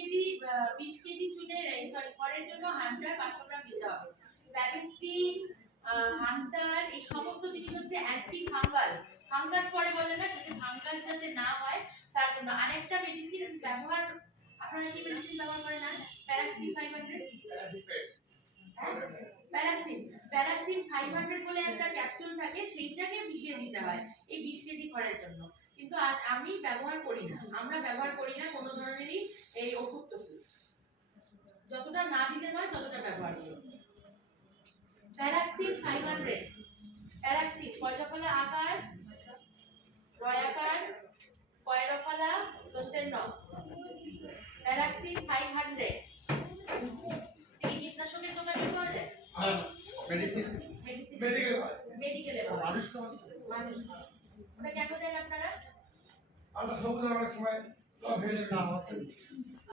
KG চুনের খড়ের জন্য Hunter 500 গ্রাম দিতে হবে। ফ্যাবিস্টিন, হান্টার এই সমস্ত জিনিস হচ্ছে অ্যান্টি ফাঙ্গাল। ফাঙ্গাস পরে বলে না, সেটা ফাঙ্গাস যাতে না হয় তার জন্য। আরেকটা মেডিসিন ব্যবহার, আপনারা কি মেডিসিন ব্যবহার করেন না? প্যারাক্সিন 500, প্যারাক্সিন 500 বলে একটা ক্যাপসুল থাকে, সেইটাকে মিশিয়ে দিতে হয় এই 20 কেজি খড়ের জন্য। কিন্তু আমি ব্যবহার করি না, আমরা ব্যবহার করি না কোনো ধরনেরই এই ওষুধ টষুধ, যতটা না দিতে নয় ততটা ব্যবহার করি। প্যারাক্সিন 500, প্যারাক্সিন কয়রফলা আকার, রয়াকার, কয়রফলা দন্তের ন, প্যারাক্সিন 500 এই কীটনাশকের দোকানে পাওয়া যায়। মেডিসিন মেডিকেলে মানুষ ওটা কেন দেন আপনারা? আমরা সবুজ অনেক সময় লস হয়ে